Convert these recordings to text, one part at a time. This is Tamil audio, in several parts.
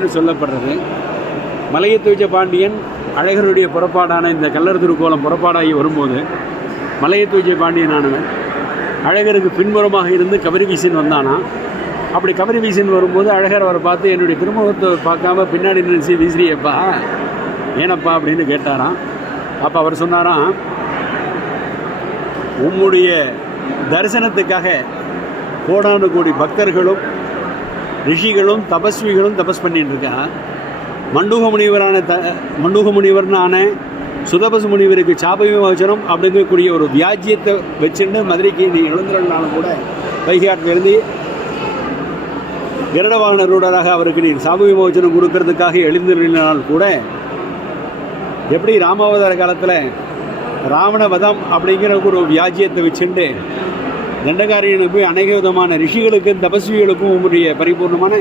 என்று சொல்லப்படுறது. மலையத்துவிச்ச பாண்டியன் அழகருடைய புறப்பாடான இந்த கல்லர் திருக்கோலம் புறப்பாடாகி வரும்போது மலையத்துவிச்ச பாண்டியனானவன் அழகருக்கு பின்புறமாக இருந்து கபரி வீசின் வந்தானா? அப்படி கபரி வீசின் வரும்போது அழகர் அவரை பார்த்து என்னுடைய திருமுகத்தை பார்க்காம பின்னாடி நினைச்சு வீசுறியப்பா? ஏனப்பா? அப்படின்னு கேட்டாராம். அப்போ அவர் சொன்னாராம் உம்முடைய தரிசனத்துக்காக கோடானு கோடி பக்தர்களும் ரிஷிகளும் தபஸ்விகளும் தபஸ் பண்ணிட்டு இருக்கா? மண்டூக முனிவரான த மண்டூக முனிவர்னான சுதபசு முனிவருக்கு சாப விமோசனம் அப்படிங்கக்கூடிய ஒரு வியாஜ்யத்தை வச்சுட்டு மதுரைக்கு நீ எழுந்திரனாலும் கூட வைகாட்டிலிருந்து கருட ரூடராக அவருக்கு நீ சாப விமோசனம் கொடுக்கறதுக்காக எழுந்திருந்தால் கூட எப்படி ராமாவதார காலத்தில் ராவண வதம் அப்படிங்கிற ஒரு வியாஜ்யத்தை வச்சுட்டு தண்டகாரியனை போய் அநேக விதமான ரிஷிகளுக்கும் தபஸ்விகளுக்கும் உங்களுடைய பரிபூர்ணமான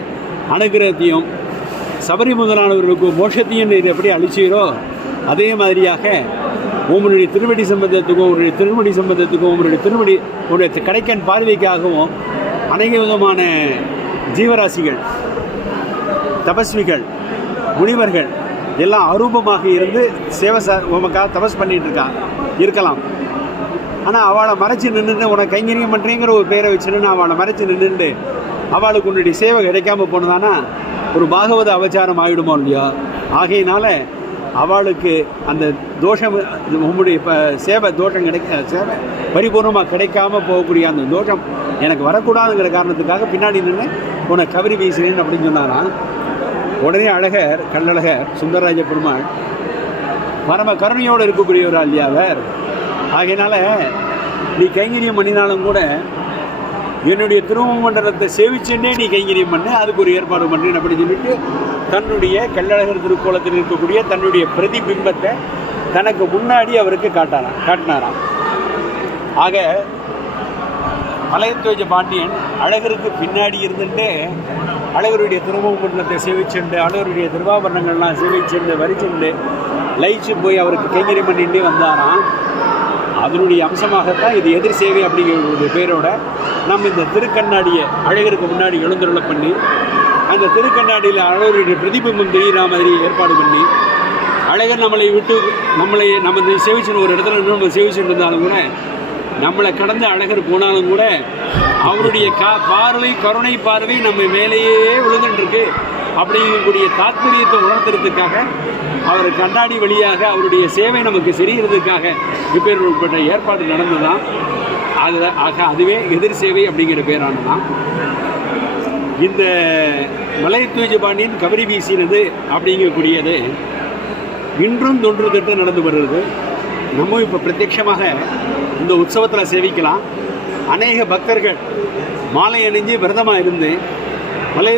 அனுகிரகத்தையும் சபரி முதலானவர்களுக்கும் மோட்சத்தையும் நீர் எப்படி அழிச்சீரோ அதே மாதிரியாக உங்களுடைய திருவடி சம்பந்தத்துக்கும் உங்களுடைய திருவடி சம்பந்தத்துக்கும் உங்களுடைய திருவடி உங்களுடைய கடைக்கன் பார்வைக்காகவும் அநேக விதமான ஜீவராசிகள் தபஸ்விகள் முனிவர்கள் எல்லாம் அரூபமாக இருந்து சேவை உமக்காக தபஸ் பண்ணிகிட்டு இருக்கா இருக்கலாம். ஆனால் அவளை மறைச்சு நின்றுட்டு உனக்கு கைங்கரியம் பண்ணுறீங்கிற ஒரு பேரை வச்சுன்னு அவளை மறைச்சு நின்றுட்டு அவளுக்கு உன்னுடைய சேவை கிடைக்காம போனதானா? ஒரு பாகவத அவச்சாரம் ஆகிடுமோ இல்லையோ? ஆகையினால அவளுக்கு அந்த தோஷம் உங்களுடைய இப்போ சேவை தோஷம் கிடைக்க சேவை பரிபூர்ணமாக கிடைக்காம போகக்கூடிய அந்த தோஷம் எனக்கு வரக்கூடாதுங்கிற காரணத்துக்காக பின்னாடி நின்று உன்னை கவரி வீசுறேன் அப்படின்னு சொன்னாராம். உடனே அழகர் கள்ளழகர் சுந்தரராஜ பெருமாள் பரம கருணையோடு இருக்கக்கூடியவரா இல்லையா அவர்? ஆகையினால நீ கைங்கரியம் பண்ணினாலும் கூட என்னுடைய திருமண மண்டலத்தை சேவிச்சுட்டே நீ கைங்கரியம் பண்ணு அதுக்கு ஒரு ஏற்பாடு பண்ணு அப்படின்னு சொல்லிட்டு தன்னுடைய கள்ளழகர் திருக்கோலத்தில் இருக்கக்கூடிய தன்னுடைய பிரதிபிம்பத்தை தனக்கு முன்னாடி அவருக்கு காட்டாராம் காட்டினாராம். ஆக மலையத்துவஜ பாண்டியன் அழகருக்கு பின்னாடி இருந்துட்டு அழகருடைய திருமுக சேவிச்சுண்டு அழகருடைய திருவாபரணங்கள்லாம் சேவிச்சுண்டு வரிச்சுண்டு லயிச்சு போய் அவருக்கு கைங்கரியம் பண்ணிட்டு வந்தாராம். அதனுடைய அம்சமாகத்தான் இது எதிர் சேவை அப்படிங்கிற ஒரு பேரோட நம்ம இந்த திருக்கண்ணாடியை அழகருக்கு முன்னாடி எழுந்துருள பண்ணி அந்த திருக்கண்ணாடியில் அழகருடைய பிரதிபிம்பம் தெரிகிற மாதிரி ஏற்பாடு பண்ணி அழகர் நம்மளை விட்டு நம்மளை நம்ம இந்த சேவிச்சுன்னு ஒரு இடத்துல நின்று நம்ம சேவிச்சுட்டு இருந்தாலும் கூட நம்மளை கடந்து அழகர் போனாலும் கூட அவருடைய கா பார்வை கருணை பார்வை நம்ம மேலேயே விழுந்துட்டு இருக்கு அப்படிங்கக்கூடிய தாத்பரியத்தை உணர்த்துறதுக்காக அவர் கண்ணாடி வழியாக அவருடைய சேவை நமக்கு செய்கிறதுக்காக இப்பேற்பட்ட ஏற்பாடு நடந்ததுதான். அதில் ஆக அதுவே எதிர் சேவை அப்படிங்கிற பேரானதான் இந்த மலையத்தூஜ பாண்டியன் கபரி வீசினது அப்படிங்கக்கூடியது இன்றும் தொன்று தொட்டு நடந்து வருகிறது. நம்ம இப்போ பிரத்யட்சமாக இந்த உற்சவத்தில் சேவிக்கலாம். அநேக பக்தர்கள் மாலை அணிஞ்சு விரதமாக இருந்து மலை